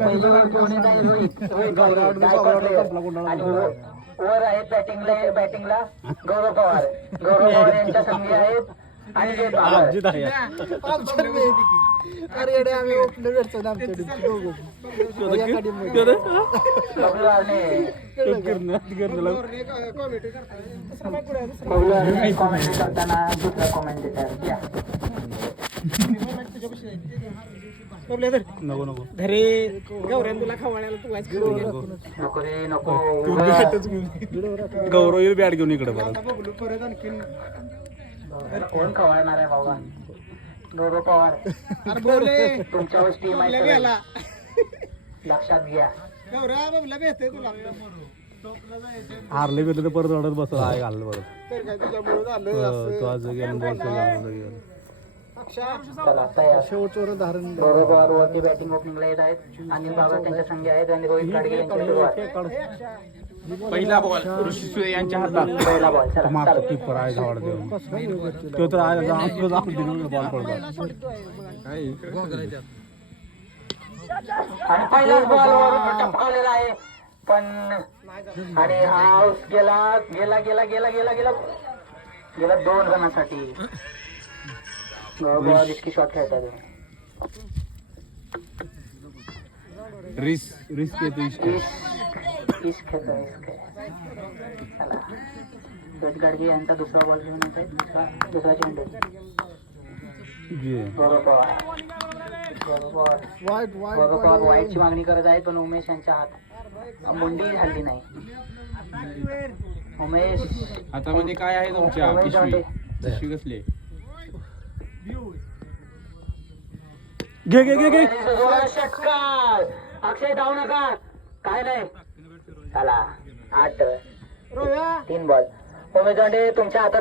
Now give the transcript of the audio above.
पहिली वर घेऊन जाईल आणि वर आहेत बॅटिंगला गौरव पवार यांच्या संघी आहेत आणि जय पवार. अरे येडे आम्ही ओपनर भेटतो ना कॉमेंट्री करताना दुसरा कॉमेंटेटर या. नको घरी गौऱ्यान तुला खवळ्याला तू वाच नको रे नको. गौरव बॅट घेऊन इकडे परत आणखीन कोण खवळणार आहे बाबा. गौरव पवार तुमच्यावर टीम आहे लक्षात घ्या. गौऱ्या बाबला भेटते तुला हारले भेटले तर परत रडत बसत आहे घाललं परत तर काय तुझ्यामुळे झालं तो आज गेला चला तयार. शेवटचं धारण गौरव पवार वरती बॅटिंग ओपनिंगला येत आहेत. अनिल बाबा त्यांच्या संघी आहेत आणि रोहित गाडगे यांची सुरुवात. पहिला बॉल ऋषी सुळे यांच्या हातात पहिला बॉल चला मागचा चालू. कीपर आहे धावड देऊन तो तर आहे बॉल पडतो आणि पहिल्याच बॉलवर टपकावलेला आहे पण आणि हा गेला गेला गेला गेला गेला गेला गेला 2 रनासाठी. रिस्की शॉट खेळतात. रिस्क येतो इश्क खेळतो इश्क. चला रोहित गाडगे यांचा दुसरा बॉल घेऊन येत आहे. दुसरा चेंडू गौरव पवार. गौरव पवार वाईटची मागणी करत आहेत पण उमेश यांच्या हात मुंडी झाली नाही. उमेश हातामध्ये काय आहे तुमच्या उमेश दांडे. पिशवी कसली षटकार. अक्षय धावू नका काय नाही. चला 8 3 बॉल. उमेश दांडे तुमच्या हातात